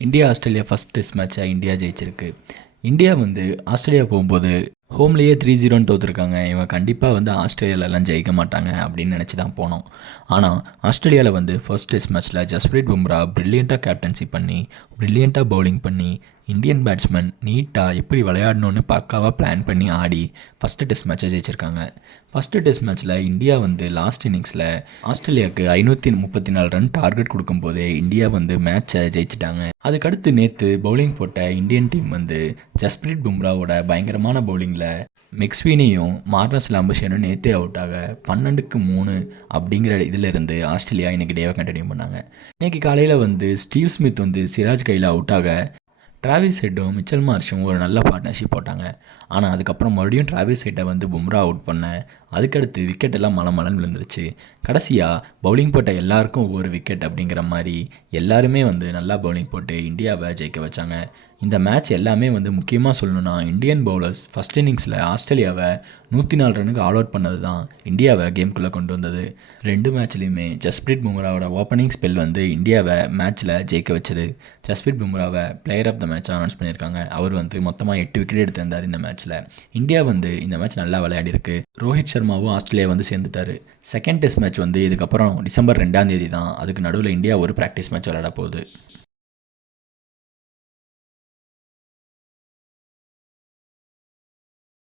India Australia first test மேட்சாக India ஜெயிச்சிருக்கு. India வந்து ஆஸ்திரேலியா போகும்போது ஹோம்லேயே த்ரீ ஜீரோன்னு தோற்றுருக்காங்க இவன் கண்டிப்பாக வந்து ஆஸ்திரேலியாலலாம் ஜெயிக்க மாட்டாங்க அப்படின்னு நினச்சி தான் போனோம். ஆனால் ஆஸ்திரேலியாவில் வந்து ஃபர்ஸ்ட் டெஸ்ட் மேட்ச்சில் ஜஸ்பிரீத் பும்ரா ப்ரில்லியண்ட்டாக கேப்டன்சி பண்ணி ப்ரில்லியண்ட்டாக பவுலிங் பண்ணி இந்தியன் பேட்ஸ்மேன் நீட்டாக எப்படி விளையாடணுன்னு பக்காவாக பிளான் பண்ணி ஆடி ஃபஸ்ட்டு டெஸ்ட் மேட்சை ஜெயிச்சிருக்காங்க. ஃபஸ்ட்டு டெஸ்ட் மேட்ச்சில் இந்தியா வந்து லாஸ்ட் இன்னிங்ஸில் ஆஸ்திரேலியாவுக்கு ஐநூற்றி முப்பத்தி நாலு ரன் டார்கெட் கொடுக்கும்போதே இந்தியா வந்து மேட்சை ஜெயிச்சிட்டாங்க. அதுக்கடுத்து நேற்று பவுலிங் போட்ட இந்தியன் டீம் வந்து ஜஸ்பிரீத் பும்ராவோட பயங்கரமான பவுலிங்கில் மெக்ஸ்வீனையும் மார்னஸ் லாம்பஷனும் நேற்றே அவுட் ஆக பன்னெண்டுக்கு மூணு அப்படிங்கிற இதிலிருந்து ஆஸ்திரேலியா இன்னைக்கு டேவை கண்டினியூ பண்ணாங்க. இன்னைக்கு காலையில் வந்து ஸ்டீவ் ஸ்மித் வந்து சிராஜ் கையில் அவுட் ஆக டிராவிஸ் ஹெட்டும் மிச்சல் மார்ஷும் ஒரு நல்ல பார்ட்னர்ஷிப் போட்டாங்க. ஆனால் அதுக்கப்புறம் மறுபடியும் டிராவிஸ் ஹெட்டை வந்து பும்ரா அவுட் பண்ண அதுக்கடுத்து விக்கெட் எல்லாம் மலம் மலன் விழுந்துருச்சு. கடைசியாக பவுலிங் போட்ட எல்லாருக்கும் ஒவ்வொரு விக்கெட் அப்படிங்கிற மாதிரி எல்லாருமே வந்து நல்லா பவுலிங் போட்டு இந்தியாவை ஜெயிக்க வச்சாங்க. இந்த மேட்ச் எல்லாமே வந்து முக்கியமாக சொல்லணும்னா இந்தியன் பவுலர்ஸ் ஃபஸ்ட் இன்னிங்ஸில் ஆஸ்திரேலியாவை நூற்றி நாலு ரனுக்கு ஆல் அவுட் பண்ணது தான் இந்தியாவை கேம்குள்ளே கொண்டு வந்தது. ரெண்டு மேட்ச்லேயுமே ஜஸ்பிரீத் பும்ராவோட ஓப்பனிங் ஸ்பெல் வந்து இந்தியாவை மேட்ச்சில் ஜெயிக்க வச்சது. Jasprit பும்ராவை player of the match announce பண்ணியிருக்காங்க. அவர் வந்து மொத்தமாக எட்டு விக்கெட் எடுத்திருந்தார் இந்த மேட்ச்சில் இந்தியா வந்து இந்த மேட்ச் நல்லா விளையாடிருக்கு ரோஹித் சர்மாவும் ஆஸ்திரேலியா வந்து சேர்ந்துட்டாரு. செகண்ட் டெஸ்ட் மேட்ச் வந்து இதுக்கப்புறம் டிசம்பர் ரெண்டாம் தேதி தான் அதுக்கு நடுவில் இந்தியா ஒரு ப்ராக்டிஸ் மேட்ச் விளையாட போகுது.